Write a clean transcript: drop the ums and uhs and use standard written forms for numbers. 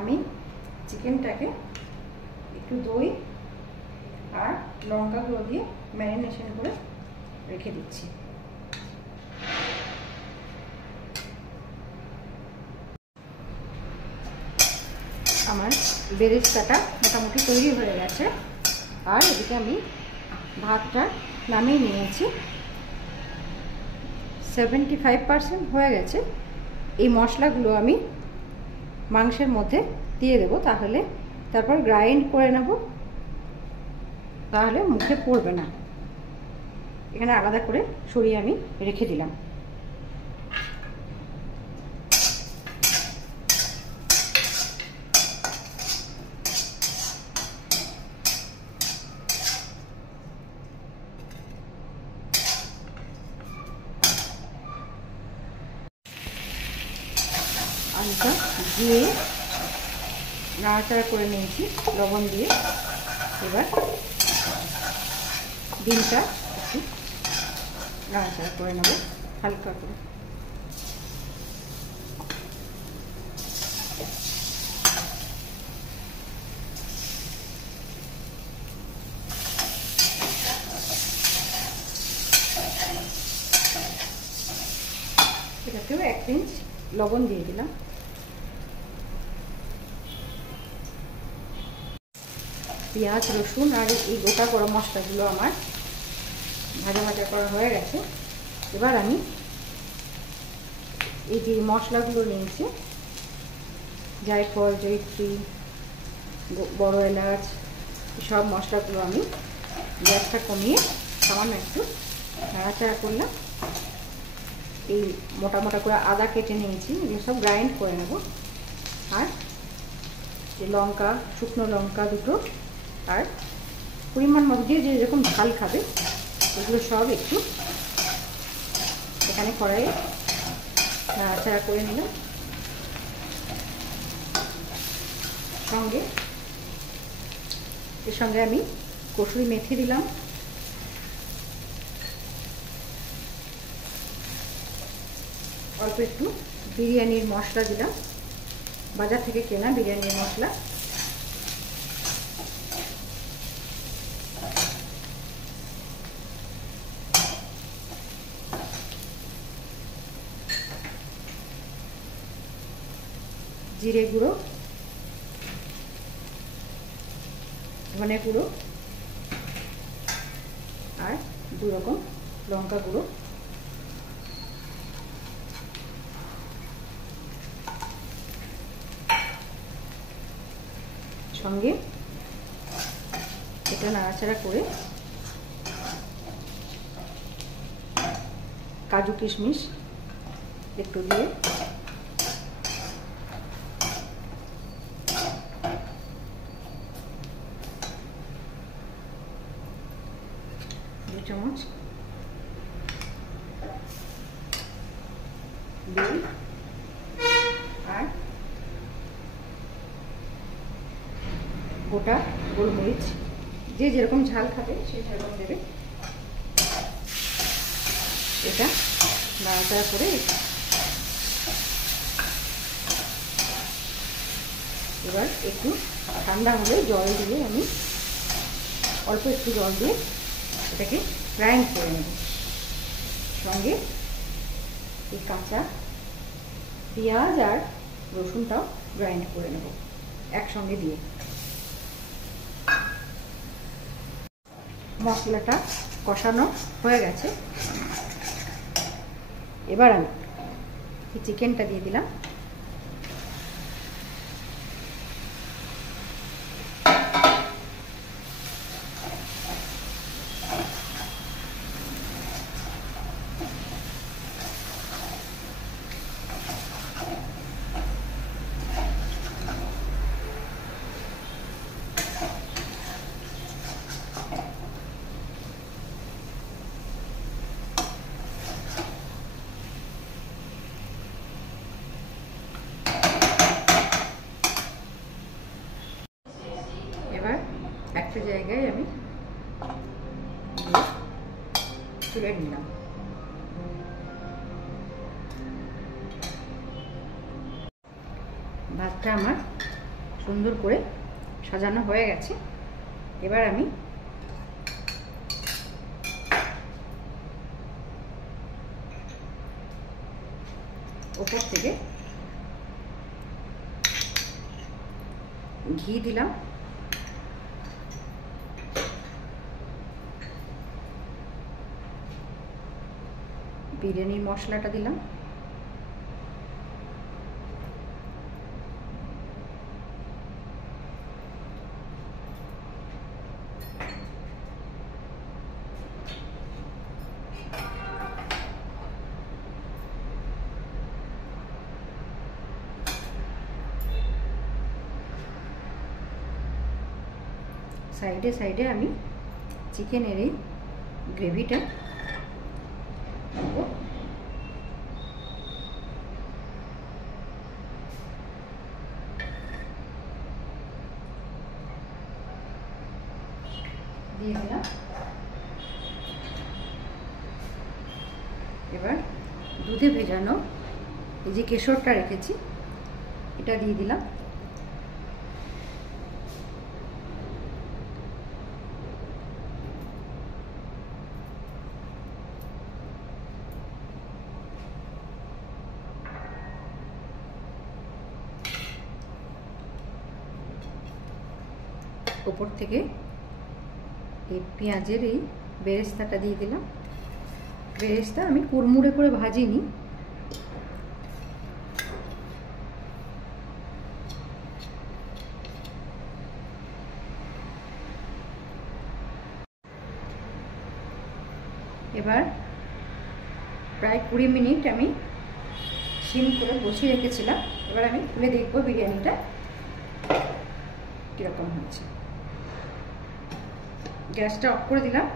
আমি চিকেনটাকে একটু দই আর লঙ্কা গুঁড়ো দিয়ে ম্যারিনেশন করে রেখে দিচ্ছি। আমার বেরেস্তাটা মোটামুটি তৈরি হয়ে গেছে। আর এদিকে আমি ভাতটা নামিয়ে নিয়েছি, 75% হয়ে গেছে। এই মশলাগুলো আমি মাংসের মধ্যে দিয়ে দেবো, তারপর গ্রাইন্ড করে নেব, তাহলে মুখে পড়বে না। এখানে আলাদা করে সরিয়ে আমি রেখে দিলাম। আলুটা দিয়ে নাড়াচাড়া করে নিয়েছি লবণ দিয়ে। এবার ডিমটা একটু নাড়াচাড়া করে নেব হালকা করে। এটাতেও 1 পিঞ্চ লবণ দিয়ে দিলাম। পেঁয়াজ রসুন আর এই গোটা গরম মশলাগুলো আমার ভাজা ভাজা করা হয়ে গেছে। এবার আমি এই যে মশলাগুলো নিয়েছি, জায়ফল, জয়িত্রী, বড় এলাচ, সব মশলাগুলো আমি গ্যাসটা কমিয়ে সামান্য একটু নাড়াচাড়া করলাম। এই মোটা মোটা করে আদা কেটে নিয়েছি, এগুলো সব গ্রাইন্ড করে নেব। আর যে লঙ্কা, শুকনো লঙ্কা দুটো, আর পরিমাণ মতো দিয়ে যে যেরকম ঝাল খাবে এগুলো সব একটু এখানে কড়াইয়ে নাড়াচাড়া করে নিলাম। এর সঙ্গে আমি কসুরি মেথি দিলাম, অল্প একটু বিরিয়ানির মশলা দিলাম, বাজার থেকে কেনা বিরিয়ানির মশলা। জিরে গুঁড়ো, ধনে গুঁড়ো আর 2 রকম লঙ্কা গুঁড়ো। সঙ্গে এটা নাড়াচাড়া করে কাজু কিশমিশ একটু দিয়ে চামচ দিই আর গোটা গোলমরিচ, যে যেরকম ঝাল খাবে সে সেরকম দেবে। এটা নাড়াচাড়া করে এবার একটু ঠান্ডা হলে জল দিয়ে আমি অল্প একটু জল দিয়ে এটাকে গ্রাইন্ড করে নেব। সঙ্গে এই কাঁচা পেঁয়াজ আর রসুনটাও গ্রাইন্ড করে নেব একসঙ্গে দিয়ে। মশলাটা কষানো হয়ে গেছে। এবার আমি এই চিকেনটা দিয়ে দিলাম। এবার একটা জায়গায় আমি তুলে নিলাম। ভাতটা আমার সুন্দর করে সাজানো হয়ে গেছে। এবার আমি উপর থেকে ঘি দিলাম, বিরিয়ানির মশলাটা দিলাম, সাইডে সাইডে আমি চিকেনের এই গ্রেভিটা দিয়ে দিলাম। এবার দুধে ভেজানো এই যে কেশরটা রেখেছি এটা দিয়ে দিলাম। উপর থেকে এই পেঁয়াজের এই বেরেস্তাটা দিয়ে দিলাম। বেরেস্তা আমি কুড়মুড়ে করে ভাজিনি, এবার প্রায় 20 মিনিট আমি সিম করে বসিয়ে রেখেছিলাম। এবার আমি খুলে দেখবো বিরিয়ানিটা কীরকম হচ্ছে। গ্যাসটা অফ করে দিলাম।